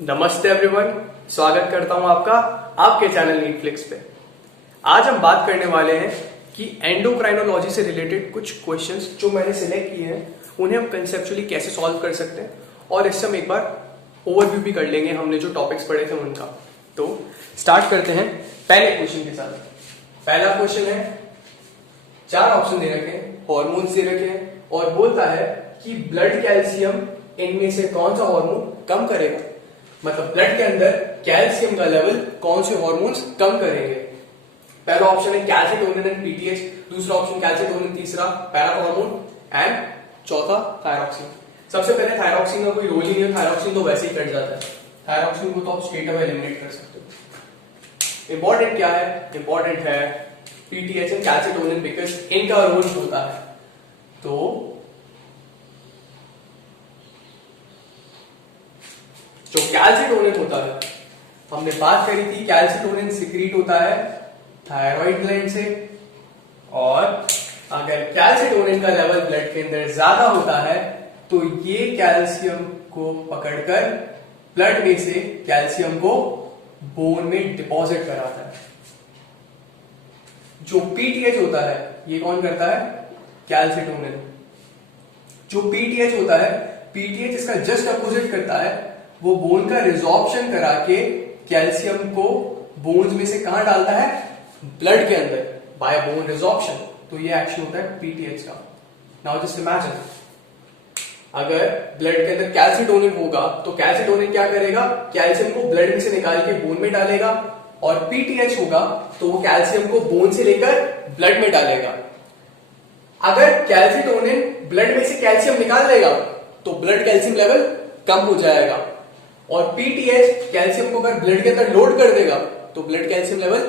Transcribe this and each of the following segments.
नमस्ते एवरीवन, स्वागत करता हूं आपका आपके चैनल नीटफ्लिक्स पे। आज हम बात करने वाले हैं कि एंडोक्राइनोलॉजी से रिलेटेड कुछ क्वेश्चंस जो मैंने सिलेक्ट किए हैं उन्हें हम कंसेप्चुअली कैसे सॉल्व कर सकते हैं, और इससे हम एक बार ओवरव्यू भी कर लेंगे हमने जो टॉपिक्स पढ़े थे उनका। तो स्टार्ट करते हैं पहले क्वेश्चन के साथ। पहला क्वेश्चन है, 4 ऑप्शन दे रखे हैं, हॉर्मोन्स दे रखे हैं और बोलता है कि ब्लड कैल्शियम इनमें से कौन सा हार्मोन कम करेगा, मतलब ब्लड के अंदर कैल्शियम का लेवल कौन से हार्मोन्स कम करेंगे। पहला ऑप्शन है कैल्सिटोनिन एंड पीटीएच, दूसरा ऑप्शन कैल्सिटोनिन, तीसरा पैराथॉर्मोन एंड चौथा थायरॉक्सिन। सबसे पहले थायरॉक्सिन का कोई रोल ही नहीं है, थायरॉक्सिन तो वैसे ही कट जाता है, थायरॉक्सिन को तो आप स्ट्रेट अवे एलिमिनेट कर सकते हो। इंपॉर्टेंट क्या है, इंपॉर्टेंट है पीटीएच एंड कैल्सिटोनिन, बिकॉज इनका रोल होता है। तो जो कैल्सिटोनिन होता है, हमने बात करी थी, कैल्सिटोनिन सिक्रीट होता है थायराइड ग्लैंड से, और अगर कैल्सिटोनिन का लेवल ब्लड के अंदर ज्यादा होता है तो ये कैल्शियम को पकड़कर ब्लड में से कैल्शियम को बोन में डिपॉजिट कराता है। जो पीटीएच होता है ये कौन करता है, कैल्सिटोनिन। जो पीटीएच होता है, पीटीएच इसका जस्ट अपोजिट करता है, वो बोन का रिजॉर्प्शन करा के कैल्शियम को बोन्स में से कहां डालता है, ब्लड के अंदर, बाय बोन रिजॉर्प्शन। तो ये एक्शन होता है पीटीएच का। नाउ जस्ट इमेजिन, अगर ब्लड के अंदर कैल्सिटोनिन होगा तो कैल्सिटोनिन क्या करेगा, कैल्शियम को ब्लड में से निकाल के बोन में डालेगा, और पीटीएच होगा तो वो कैल्शियम को बोन से लेकर ब्लड में डालेगा। अगर कैल्सिटोनिन ब्लड में से कैल्शियम निकाल लेगा तो ब्लड कैल्शियम लेवल कम हो जाएगा, और पीटीएच कैल्शियम को अगर ब्लड के अंदर लोड कर देगा तो ब्लड कैल्शियम लेवल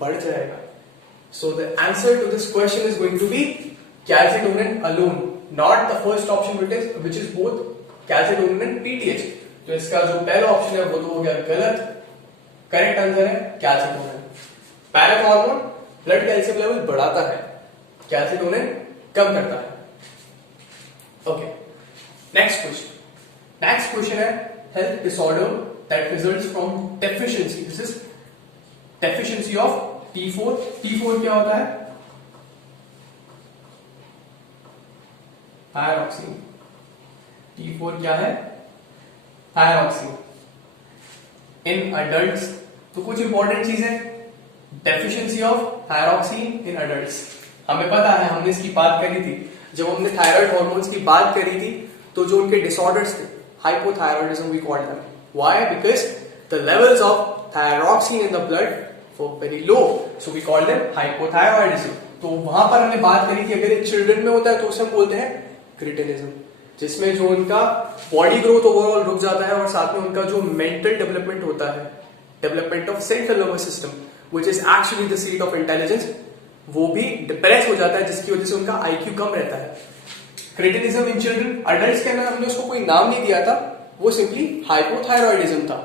बढ़ जाएगा। So the answer to this question is going to be calcitonin alone, not the first option which is both calcitonin and PTH. तो इसका जो पहला ऑप्शन है वो तो हो गया गलत, करेक्ट आंसर है calcitonin. Parathormone blood calcium level बढ़ाता है, कैल्सिटोनिन कम करता है। ओके, नेक्स्ट क्वेश्चन है health disorder that results from deficiency. This is deficiency of T4. T4 क्या होता है, थायरॉक्सिन। T4 क्या है, थायरॉक्सिन। इन अडल्ट्स तो कुछ इंपॉर्टेंट चीजें, deficiency of thyroxine in adults हमें पता है, हमने इसकी बात करी थी जब हमने थायराइड हार्मोन्स की बात करी थी। तो जो उनके डिसऑर्डर्स थे, hypothyroidism we call them. Why? Because the levels of thyroxine in the blood were very low, so we call them hypothyroidism. तो वहां पर हमने बात करी थी, अगर एक चिल्ड्रन में होता है तो उसे हम बोलते हैं क्रिटिनिज्म, जिसमें जो उनका बॉडी ग्रोथ ओवरऑल रुक जाता है और साथ में उनका जो मेंटल डेवलपमेंट होता है, development of central nervous system which is actually the seat of intelligence, वो भी डिप्रेस हो जाता है, जिसकी वजह से उनका आईक्यू कम रहता है। क्रिटिनिज्म इन चिल्ड्रन, अडल्ट्स के अंदर हमने उसको कोई नाम नहीं दिया था, वो सिंपली हाइपोथायरॉइडिज्म था।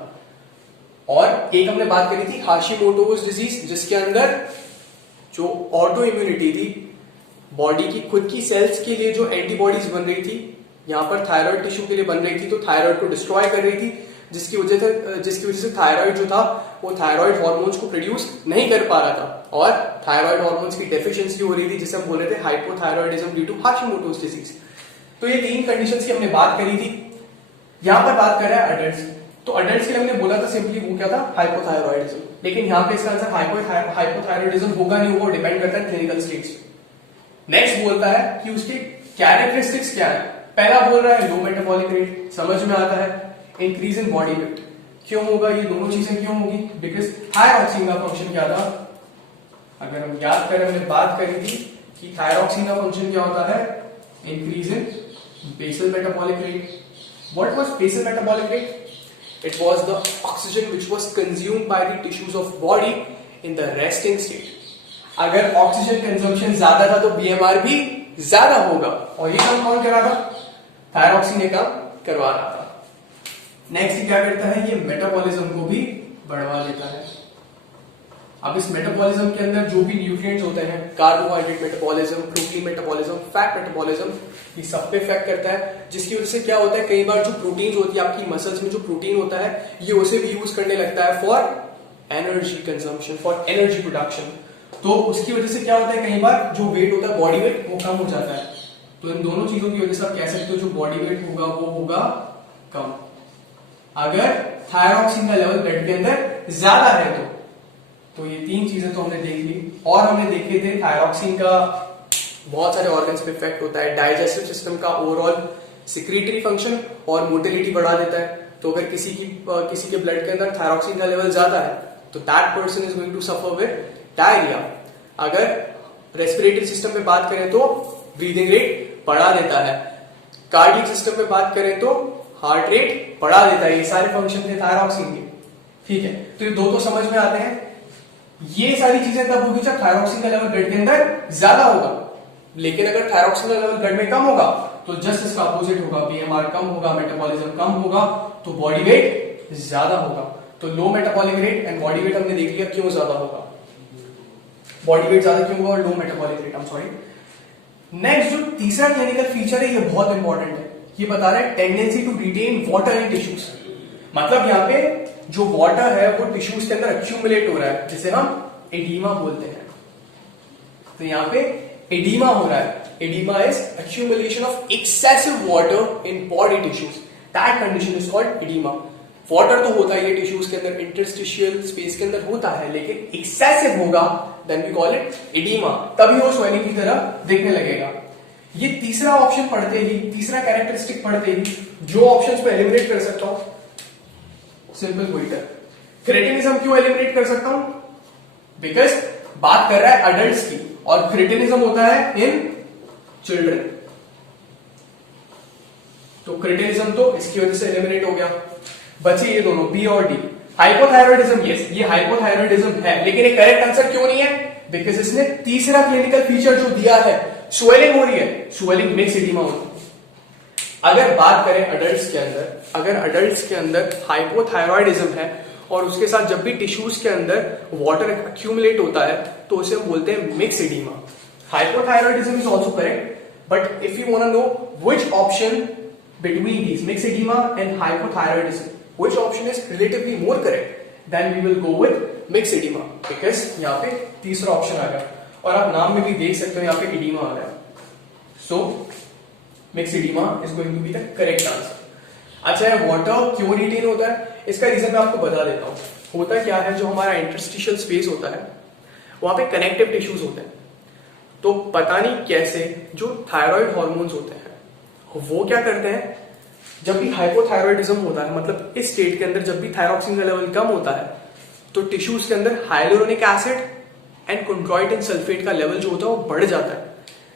और एक हमने बात करी थी हाशिमोटोज डिजीज, जिसके अंदर जो ऑटो इम्यूनिटी थी, बॉडी की खुद की सेल्स के लिए जो एंटीबॉडीज बन रही थी, यहां पर थायराइड टिश्यू के लिए बन रही थी, तो थायराइड को डिस्ट्रॉय कर रही थी, जिसकी वजह से थायराइड जो था वो थायराइड हार्मोन्स को प्रोड्यूस नहीं कर पा रहा था, और थायराइड हार्मोन्स की डेफिशिएंसी हो रही थी, जिसे हम बोल रहे थे हाइपोथायरॉइडिज्म ड्यू टू हाशिमोटोज डिजीज। तो ये 3 कंडीशंस की हमने बात करी थी। यहां पर बात कर रहा है अडल्ट्स, तो अडल्ट्स के लिए हमने बोला था सिंपली वो क्या था, हाइपोथायरॉइडिज्म। लेकिन यहां पे इसका आंसर हाइपोथायरॉइडिज्म होगा नहीं, होगा, डिपेंड करता है क्लिनिकल स्टेज। नेक्स्ट बोलता है कि उसके कैरेक्टरिस्टिक्स क्या है। पहला बोल रहा है लो मेटाबॉलिक रेट, समझ में आता है। इंक्रीज इन बॉडी वेट, क्यों होगा, ये दोनों चीजें क्यों होगी, बिकॉज थायरॉक्सिन का फंक्शन क्या था, अगर हम याद करें, हमने बात करी थी कि थायरॉक्सिन का फंक्शन क्या होता है, increase in basal metabolic rate. What was basal metabolic rate? It was the oxygen which was consumed by the tissues of body in the resting state. अगर ऑक्सीजन कंजम्पशन ज्यादा था तो बीएमआर भी ज्यादा होगा, और ये काम कौन करा था, थायरॉक्सिन ये काम करवा रहा था। नेक्स्ट क्या करता है, ये मेटाबॉलिज्म को भी बढ़वा देता है। अब इस मेटाबॉलिज्म के अंदर जो भी न्यूट्रिएंट्स होते हैं, carbohydrate metabolism, protein metabolism, fat metabolism, ये सब पे इफेक्ट करता है, जिसकी वजह से क्या होता है, कई बार जो प्रोटीन होती है आपकी मसल्स में, जो प्रोटीन होता है ये उसे भी यूज करने लगता है for energy consumption, for energy production. तो उसकी वजह से क्या होता है, कई बार जो वेट होता है बॉडी वेट वो कम हो जाता है। तो इन दोनों चीजों की वजह से आप कह सकते हो जो बॉडी वेट होगा वो होगा कम, अगर थायरॉक्सिन का लेवल ब्लड के अंदर ज्यादा है तो ये तीन चीजें तो हमने देख ली। और हमने देखे थे थायरॉक्सिन का बहुत सारे ऑर्गन्स पे इफेक्ट होता है, डाइजेस्टिव सिस्टम का ओवरऑल सिक्रीटरी फंक्शन और मोटिलिटी बढ़ा देता है। तो अगर किसी के ब्लड के अंदर थायरॉक्सिन का लेवल ज्यादा है तो that person is going to suffer with diarrhoea. अगर रेस्पिरेटरी सिस्टम पे बात करें तो ब्रीदिंग रेट बढ़ा देता है, कार्डियक सिस्टम पे बात करें तो हार्ट रेट बढ़ा देता है। ये सारे फंक्शन थे थायरॉक्सिन के, ठीक है। तो ये दो तो समझ में आते हैं। ये सारी चीजें तब होगी जब थायरॉक्सिन का लेवल ब्लड के अंदर ज्यादा होगा, लेकिन अगर थायरॉक्सिन का लेवल ब्लड में कम होगा तो जस्ट इसका अपोजिट होगा, बीएमआर कम होगा, मेटाबॉलिज्म कम होगा, तो बॉडी वेट ज्यादा होगा। तो low metabolic rate and body weight हमने देख लिया क्यों ज्यादा होगा, बॉडी वेट ज्यादा क्यों होगा और low metabolic rate, I am sorry. Next जो तीसरा क्लिनिकल फीचर है ये बहुत इंपॉर्टेंट है, ये बता रहा है tendency to retain water in tissues. मतलब यहाँ पे जो वाटर है वो टिश्यूज के अंदर एक्यूमुलेट हो रहा है, जिसे हम एडीमा बोलते हैं। तो यहाँ पे एडीमा हो रहा है, oedema is accumulation of excessive water in body tissues, that condition is called oedema. Water तो होता है ये टिश्यूज के अंदर, इंटरस्टिशियल स्पेस के अंदर होता है, लेकिन एक्सेसिव होगा then we call it oedema, तभी वो स्वेलिंग की तरह दिखने लगेगा। ये तीसरा ऑप्शन पढ़ते ही, तीसरा कैरेक्टरिस्टिक पढ़ते ही जो ऑप्शंस में एलिमिनेट कर सकता हूं, सिंपल क्वेश्चन, क्रेटिनिज्म क्यों एलिमिनेट कर सकता हूं, बिकॉज बात कर रहा है अडल्ट्स की और क्रेटिनिज्म होता है इन चिल्ड्रन। तो क्रेटिनिज्म तो इसकी वजह से एलिमिनेट हो गया, बचे ये दोनों बी और डी। हाइपोथायरॉयडिज्म, यस ये हाइपोथायरॉयडिज्म है, लेकिन एक करेक्ट आंसर क्यों नहीं है, बिकॉज इसने तीसरा क्लिनिकल फीचर जो दिया है, स्वेलिंग हो रही है, स्वेलिंग मिक्स एडिमा होती है। अगर बात करें अडल्ट्स के अंदर, अगर अडल्ट्स के अंदर हाइपोथायरॉयडिज्म है और उसके साथ जब भी टिश्यूज के अंदर वाटर एक्यूमुलेट होता है तो उसे हम बोलते हैं mix oedema. Hypothyroidism is also correct, but if you want to know which option between these mixed edema and hypothyroidism, which option is relatively more correct, then we will go with mixed edema, because यहाँ पे तीसरा option आ गया और आप नाम में भी देख सकते हो यहाँ पे edema आ रहा है। So mixed edema is going to be the correct answer। अच्छा है, वाटर क्यों रिटेन होता है, इसका रीजन मैं आपको बता देता हूँ। होता क्या है, जो हमारा इंटरस्टिशियल स्पेस होता है वहां पे कनेक्टिव टिश्यूज होते हैं, तो पता नहीं कैसे जो थायराइड हॉर्मोन्स होते हैं वो क्या करते हैं, जब भी हाइपोथायरॉयडिज्म होता है, मतलब इस स्टेट के अंदर जब भी थायरॉक्सिन का लेवल कम होता है तो टिश्यूज के अंदर हाइलुरोनिक एसिड एंड कंड्रोइटिन सल्फेट का लेवल जो होता है वो बढ़ जाता है।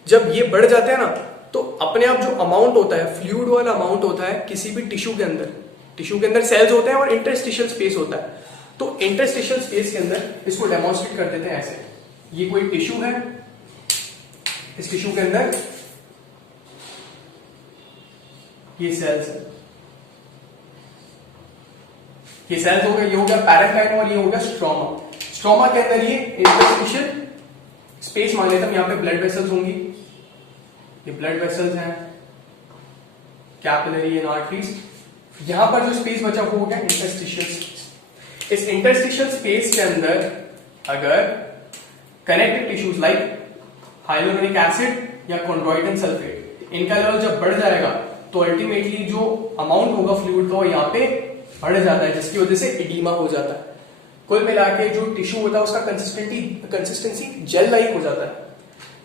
जब ये बढ़ जाता है ना तो अपने आप जो अमाउंट होता है, फ्लूइड वाला अमाउंट होता है किसी भी टिश्यू के अंदर सेल्स होते हैं और इंटरस्टिशियल स्पेस होता है, तो इंटरस्टिशियल स्पेस के अंदर इसको डेमोन्स्ट्रेट कर देते हैं ऐसे। ये कोई टिश्यू है, इस टिश्यू के अंदर ये सेल्स है, ये सेल्स हो गए, ये हो गया पैरेंकाइमा और ये हो गया स्ट्रोमा। स्ट्रोमा के अंदर ये इंटरस्टिशियल स्पेस मान लेते हैं, यहां पे ब्लड वेसल्स होंगी, ये ब्लड वेसल्स हैं, कैपिलरी एंड आर्टरीज। यहां पर जो स्पेस बचा वो हो गया इंटरस्टिशियल स्पेस। इस इंटरस्टिशियल स्पेस के अंदर अगर connective tissues like hyaluronic acid या कंड्रोइटिन सल्फेट, इनका लेवल जब बढ़ जाएगा तो अल्टीमेटली जो अमाउंट होगा फ्लूइड का वो यहाँ पे बढ़ जाता है, जिसकी वजह से एडीमा हो जाता है। कुल मिला के जो टिश्यू होता है उसका कंसिस्टेंसी जेल लाइक हो जाता है,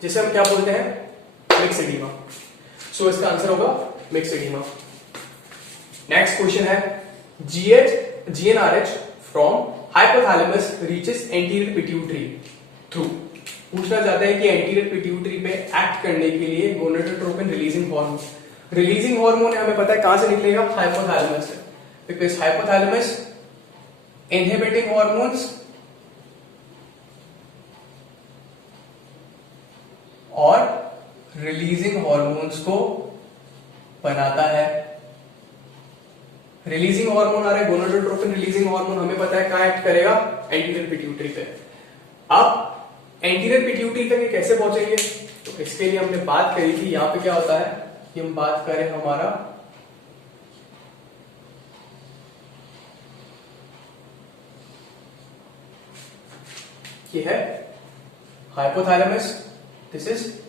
जिसे हम क्या बोलते हैं, मिक्स एडीमा। सो इसका आंसर होगा मिक्स एडीमा। नेक्स्ट क्वेश्चन है, GnRH from hypothalamus reaches anterior pituitary through. पूछना चाहता है कि एंटीरियर पिट्यूटरी पे एक्ट करने के लिए gonadotropin releasing hormone, releasing hormone हमें पता है कहां से निकलेगा, हाइपोथैलेमस से, बिकॉज हाइपोथैलेमस इनहिबिटिंग हार्मोन्स और रिलीजिंग हार्मोन्स को बनाता है। रिलीजिंग हार्मोन आ रहा है गोनाडोट्रोपिन रिलीजिंग हार्मोन, हमें पता है कहां एक्ट करेगा, एंटीरियर पिट्यूटरी पे। एंटीरियर पिट्यूटरी तक ये कैसे पहुंचेंगे? तो इसके लिए हमने बात करी थी, यहां पे क्या होता है कि हम बात करें हमारा ये है hypothalamus, this is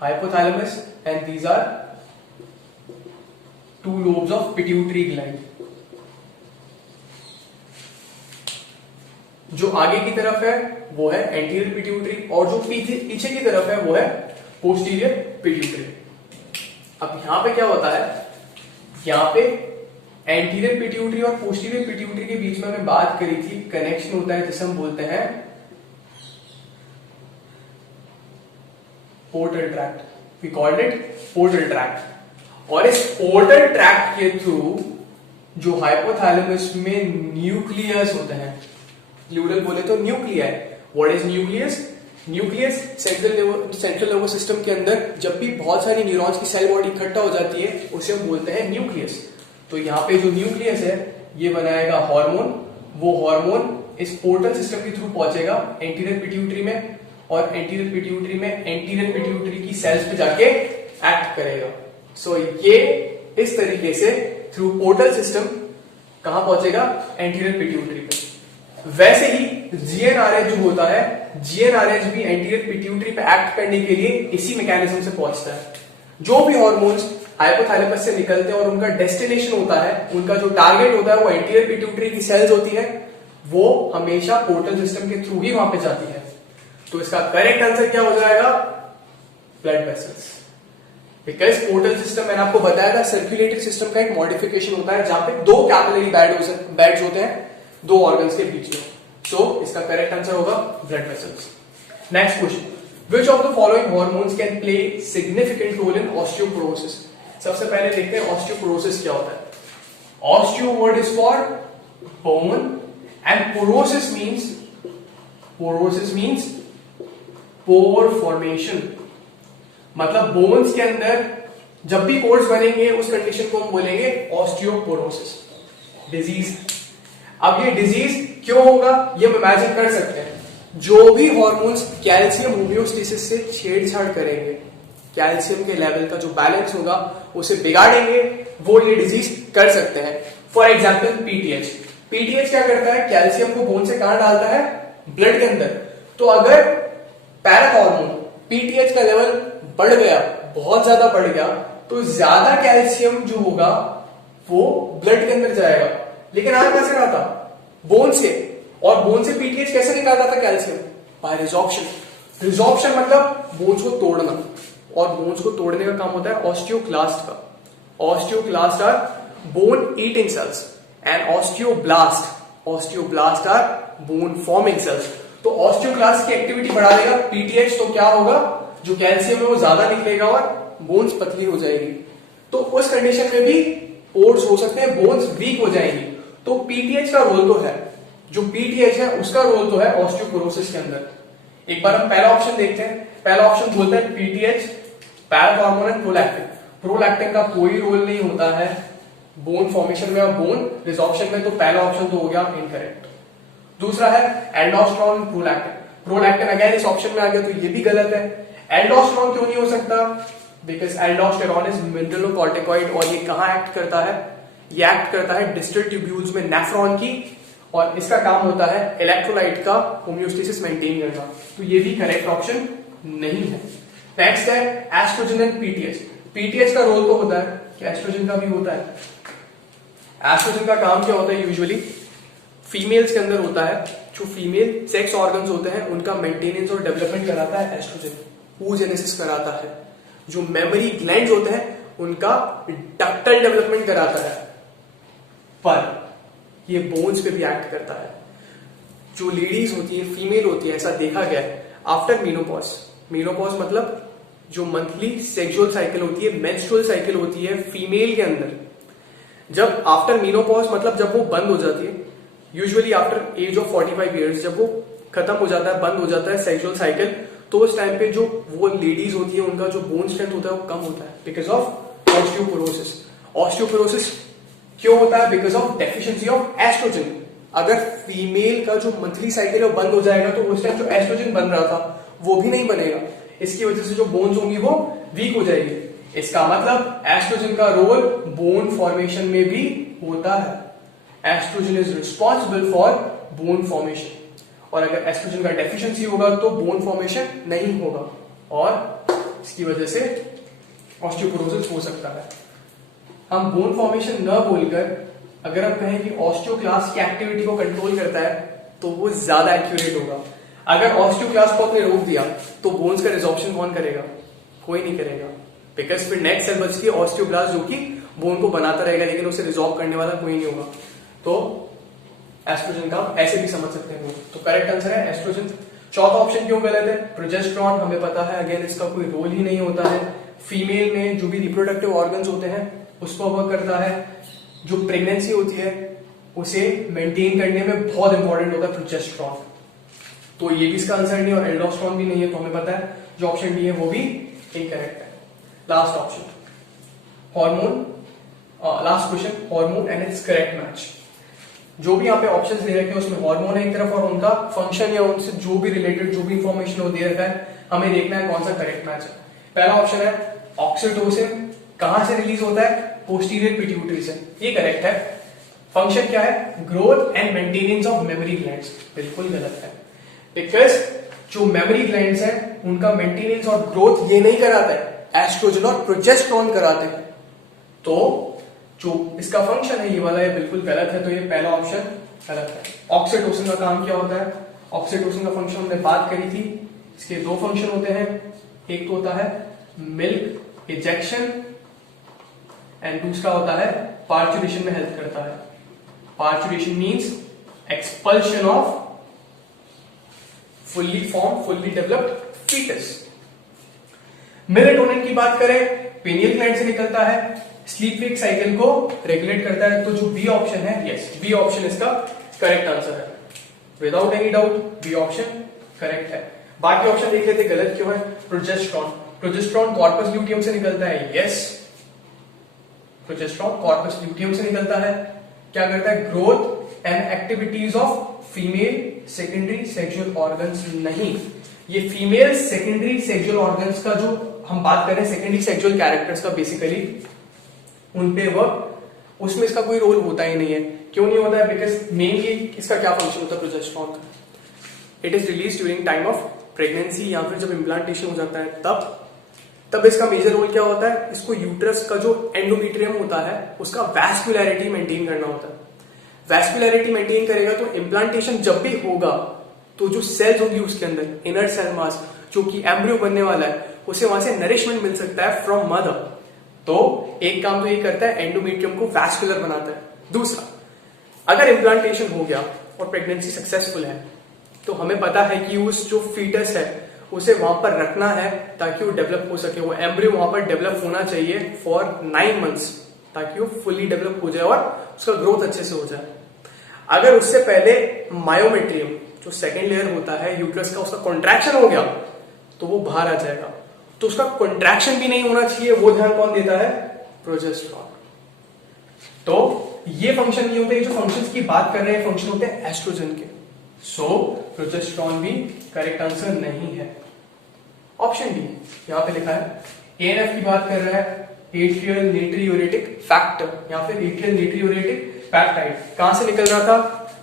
hypothalamus and these are two lobes of pituitary gland. जो आगे की तरफ है वो है एंटीरियर पिट्यूटरी और जो पीछे की तरफ है वो है पोस्टीरियर पिट्यूटरी। अब यहां पे क्या होता है, यहां पे एंटीरियर पिट्यूटरी और पोस्टीरियर पिट्यूटरी के बीच में मैं बात करी थी, कनेक्शन होता है जिसे हम बोलते हैं portal tract, we called it portal tract. और इस पोर्टल ट्रैक्ट के थ्रू जो हाइपोथैलेमस में न्यूक्लियस होते हैं, प्लूरल बोले तो nuclei. What is nucleus? Nucleus central nervous system के अंदर जब भी बहुत सारी न्यूरॉन्स की सेल बॉडी इकट्ठा हो जाती है उसे हम बोलते हैं न्यूक्लियस। तो यहाँ पे जो न्यूक्लियस है ये बनाएगा हार्मोन, वो हार्मोन इस पोर्टल सिस्टम के थ्रू पहुंचेगा एंटीरियर पिट्यूटरी में और एंटीरियर पिट्यूटरी में एंटीरियर पिट्यूटरी की सेल्स पे जाके एक्ट करेगा। सो ये इस तरीके से थ्रू पोर्टल सिस्टम कहां पहुंचेगा? एंटीरियर पिट्यूटरी पे। वैसे ही जीएनआरएच जो होता है, जीएनआरएच भी एंटीरियर पिट्यूटरी पे एक्ट करने के लिए इसी मैकेनिज्म से पहुंचता है। जो भी हार्मोन्स हाइपोथैलेमस से निकलते हैं और उनका डेस्टिनेशन होता है, उनका जो टारगेट होता है वो एंटीरियर पिट्यूटरी की सेल्स होती है, वो हमेशा पोर्टल सिस्टम के थ्रू ही वहां पे जाती है। तो इसका करेक्ट आंसर क्या हो जाएगा? Blood vessels. Because portal system मैंने आपको बताया था सर्कुलेटरी सिस्टम का एक मॉडिफिकेशन होता है जहां पे दो कैपिलरी बेड्स होते हैं दो ऑर्गन्स के बीच में। सो इसका करेक्ट आंसर होगा blood vessels. Next question, which of the following hormones can play significant role in osteoporosis? सबसे पहले देखते हैं ऑस्टियोपोरोसिस क्या होता है। Osteo word is for bone and porosis means pore formation. मतलब बोन्स के अंदर जब भी पोर्स बनेंगे उस कंडीशन को हम बोलेंगे ऑस्टियोपोरोसिस डिजीज। अब ये डिजीज क्यों होगा ये हम इमेजिन कर सकते हैं। जो भी हॉर्मोन्स कैल्शियम होम्योस्टेसिस से छेड़छाड़ करेंगे, कैल्शियम के लेवल का जो बैलेंस होगा उसे बिगाड़ेंगे, वो ये डिजीज कर सकते हैं। For example PTH. पीटीएच क्या करता है? कैल्शियम को बोन से कहां डालता है? ब्लड के अंदर। तो अगर पैरा हार्मोन पीटीएच का लेवल बढ़ गया, बहुत ज्यादा बढ़ गया, तो ज्यादा कैल्शियम जो होगा वो ब्लड के अंदर जाएगा। लेकिन आज कैसे रहा था? बोन से। और बोन से पीटीएच कैसे निकाल रहा था कैल्शियम? By resorption. रिजॉर्प्शन मतलब बोन्स को तोड़ना, और बोन्स को तोड़ने का काम होता है ऑस्टियोक्लास्ट का। Osteoclast are bone eating cells and osteoblast are bone forming cells. तो ऑस्टियोक्लास्ट की एक्टिविटी बढ़ा देगा पीटीएच, तो क्या होगा? जो कैल्शियम है वो ज्यादा निकलेगा और बोन्स पतली हो जाएगी। तो उस कंडीशन में भी पोर्स हो सकते हैं, बोन्स वीक हो जाएंगी। तो पीटीएच का रोल तो है, जो पीटीएच है उसका रोल तो है ऑस्टियोपोरोसिस के अंदर। एक बार हम पहला ऑप्शन देखते हैं। पहला ऑप्शन बोलता है PTH, parathormone and prolactin. Prolactin का कोई रोल नहीं होता है बोन फॉर्मेशन में और बोन रिजॉर्प्शन में, तो पहला ऑप्शन तो हो गया इनकरेक्ट। दूसरा है एल्डोस्टेरोन प्रोलैक्टिन। प्रोलैक्टिन अगेन इस ऑप्शन में आ गया, तो ये भी गलत है। एल्डोस्टेरोन क्यों नहीं हो सकता? बिकॉज एल्डोस्टेरोन इज मिनरलोकॉर्टिकॉइड और ये कहां एक्ट करता है? ये एक्ट करता है डिस्टल ट्यूब्यूल्स में नेफ्रॉन की, और इसका काम होता है इलेक्ट्रोलाइट का होम्योस्टेसिस मेंटेन करना। तो ये भी करेक्ट ऑप्शन नहीं है। नेक्स्ट है एस्ट्रोजन एंड पीटीएच। पीटीएच का रोल तो होता है कि एस्ट्रोजन का भी होता है। एस्ट्रोजन का काम क्या होता है? यूजुअली फीमेल्स के अंदर होता है, जो फीमेल सेक्स ऑर्गन्स होते हैं उनका मेंटेनेंस और डेवलपमेंट कराता है एस्ट्रोजन। oogenesis कराता है। जो मेमोरी ग्लैंड्स होते हैं उनका डक्टल डेवलपमेंट कराता है, पर ये बोन्स पे भी एक्ट करता है। जो लेडीज होती है, फीमेल होती है, ऐसा देखा गया है आफ्टर मीनोपॉज। मीनोपॉज मतलब जो मंथली सेक्सुअल साइकिल होती है, मेंस्ट्रुअल साइकिल होती है फीमेल के अंदर, जब आफ्टर मीनोपॉज मतलब जब वो बंद हो जाती है, usually after age of 45 years, जब वो खत्म हो जाता है, बंद हो जाता है सेक्सुअल साइकिल, तो उस टाइम पे जो वो लेडीज होती है उनका जो बोन स्ट्रेंथ होता है वो कम होता है बिकॉज ऑफ ऑस्टियोपोरोसिस। ऑस्टियोपोरोसिस क्यों होता है? Because of deficiency of oestrogen. अगर फीमेल का जो मंथली साइकिल है वो बंद हो जाएगा तो उस टाइम जो एस्ट्रोजन बन रहा था वो भी नहीं बनेगा, इसकी वजह से जो बोन्स होंगी वो वीक हो जाएगी। इसका मतलब एस्ट्रोजन का रोल बोन फॉर्मेशन में भी होता है। Oestrogen is responsible for bone formation, और अगर एस्ट्रोजन का डेफिशिएंसी होगा तो बोन फॉर्मेशन नहीं होगा और इसकी वजह से ऑस्टियोपोरोसिस हो सकता है। हम बोन फॉर्मेशन न बोलकर अगर हम कहें कि ऑस्टियोक्लास्ट की एक्टिविटी को कंट्रोल करता है तो वो ज्यादा एक्यूरेट होगा। अगर ऑस्टियोक्लास्ट को आपने रोक दिया तो बोन्स का रिजॉर्प्शन कौन करेगा? कोई नहीं करेगा, बिकॉज फिर नेक्स्ट सेल बचती है ऑस्टियोब्लास्ट जो कि बोन को बनाता रहेगा लेकिन उसे रिजॉर्व करने वाला कोई नहीं होगा। तो एस्ट्रोजन का ऐसे भी समझ सकते हैं। तो करेक्ट आंसर है एस्ट्रोजन। चौथा ऑप्शन क्यों गलत है? प्रोजेस्टेरॉन हमें पता है अगेन इसका कोई रोल ही नहीं होता है। फीमेल में जो भी रिप्रोडक्टिव ऑर्गन्स होते हैं उसको वर्क करता है। जो प्रेगनेंसी होती है उसे मेंटेन करने में बहुत इंपॉर्टेंट होता है प्रोजेस्टेरॉन। तो ये भी इसका आंसर नहीं और एल्डोस्टेरॉन भी नहीं है, तो हमें पता है जो ऑप्शन डी है वो भी इनकरेक्ट है। Last option hormone, last question hormone and it's correct match. जो भी यहाँ पे ऑप्शंस दे रखे हैं उसमें हार्मोन है एक तरफ और उनका फंक्शन या उनसे जो भी रिलेटेड जो भी इंफॉर्मेशन वो दे रखा है हमें देखना है कौन सा करेक्ट मैच है। पहला ऑप्शन है ऑक्सीटोसिन, कहां से रिलीज होता है? पोस्टीरियर पिट्यूटरी से, ये करेक्ट है। फंक्शन क्या है? Growth and maintenance of mammary glands, बिल्कुल गलत है। बिकॉज जो मेमोरी ग्लैंड्स है उनका मेंटेनेंस और ग्रोथ ये नहीं कराता है, एस्ट्रोजन और प्रोजेस्टेरॉन कराते हैं। तो जो इसका फंक्शन है ये वाला ये बिल्कुल गलत है, तो ये पहला ऑप्शन गलत है। ऑक्सीटोसिन का काम क्या होता है? ऑक्सीटोसिन का फंक्शन हमने बात करी थी, इसके दो फंक्शन होते हैं, एक तो होता है मिल्क इजेक्शन एंड दूसरा होता है पार्चुरेशन में हेल्प करता है। Parturition means expulsion of fully form fully developed foetus. Melatonin की बात करें पिनियल ग्लैंड से निकलता है, स्लीप वेक साइकिल को रेगुलेट करता है। तो जो बी ऑप्शन है, यस बी ऑप्शन इसका करेक्ट आंसर है, without any doubt B option correct है। बाकी ऑप्शन देख लेते गलत क्यों है। प्रोजेस्टेरॉन, प्रोजेस्टेरॉन कॉर्पस ल्यूटियम से निकलता है, यस प्रोजेस्टेरॉन कॉर्पस ल्यूटियम से निकलता है। क्या करता है? Growth and activities of female secondary sexual organs. नहीं, ये फीमेल सेकेंडरी सेक्सुअल ऑर्गन्स का जो हम बात कर रहे हैं सेकेंडरी सेक्सुअल कैरेक्टर्स का बेसिकली उन पे वर्क, उसमें इसका कोई रोल होता ही नहीं है। क्यों नहीं होता है? बिकॉज मेनली इसका क्या फंक्शन होता है प्रोजेस्टेरॉन का? It is release during time of pregnancy या फिर जब इम्प्लांटेशन हो जाता है तब इसका मेजर रोल क्या होता है? इसको यूट्रस का जो एंडोमेट्रियम होता है उसका वैस्कुलैरिटी मेंटेन करना होता है। वैस्कुलैरिटी मेंटेन करेगा तो इम्प्लांटेशन जब भी होगा तो जो सेल्स होगी उसके अंदर इनर सेल मास जो कि एम्ब्रियो बनने वाला है उसे वहां से नरिशमेंट मिल सकता है फ्रॉम मदर। तो एक काम तो ये करता है एंडोमेट्रियम को वैस्कुलर बनाता है। दूसरा, अगर इम्प्लांटेशन हो गया और प्रेगनेंसी सक्सेसफुल है तो हमें पता है कि उस जो फीटस है उसे वहां पर रखना है ताकि वो डेवलप हो सके। वो एम्ब्रियो वहां पर डेवलप होना चाहिए फॉर 9 मंथ्स ताकि वो फुल्ली डेवलप हो जाए और उसका ग्रोथ अच्छे से हो जाए। अगर उससे पहले मायोमेट्रियम जो सेकेंड लेयर होता है यूट्रस का उसका कॉन्ट्रैक्शन हो गया तो वो बाहर आ जाएगा। तो उसका कॉन्ट्रैक्शन भी नहीं होना चाहिए, वो ध्यान कौन देता है? प्रोजेस्टेरॉन। तो ये फंक्शन नहीं होते, जो फंक्शंस की बात कर रहे हैं फंक्शन होते हैं एस्ट्रोजन के। सो प्रोजेस्टेरॉन भी करेक्ट आंसर नहीं है। ऑप्शन डी यहां पे लिखा है एएनएफ की बात कर रहा है, एट्रियल नेट्रियोरेटिक फैक्टर या फिर एट्रियल नेट्रियोरेटिक पैप्टाइड। कहां से निकल रहा था?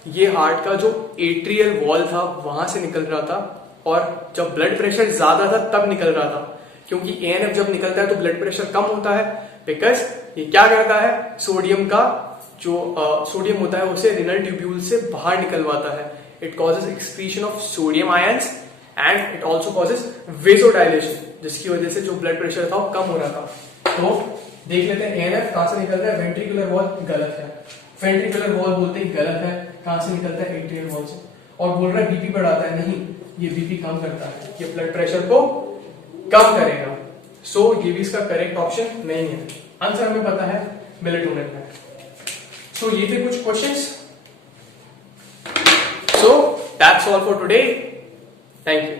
ये हार्ट का जो एट्रियल वॉल था वहां से निकल रहा था और जब ब्लड प्रेशर ज्यादा था तब निकल रहा था, क्योंकि एएनएफ जब निकलता है तो ब्लड प्रेशर कम होता है। बिकॉज ये क्या करता है? सोडियम का जो सोडियम होता है उसे रिनल ट्यूब्यूल से बाहर निकलवाता है। It causes excretion of sodium ions and it also causes vasodilation, जिसकी वजह से जो ब्लड प्रेशर था वो कम हो रहा था। तो देख लेते हैं एएनएफ कहां से निकलता है। वेंट्रिकुलर वॉल गलत है, वेंट्रिकुलर वॉल बोलते ही गलत है। कहां से निकलता है? एट्रियल वॉल से। और बोल रहा है बीपी बढ़ाता है, नहीं, ये बीपी कम करता है, ये ब्लड प्रेशर को कम करेगा। सो ये भी इसका करेक्ट ऑप्शन नहीं है। आंसर हमें पता है मेलेटोनिन है। सो ये थे कुछ questions. So that's all for today, thank you.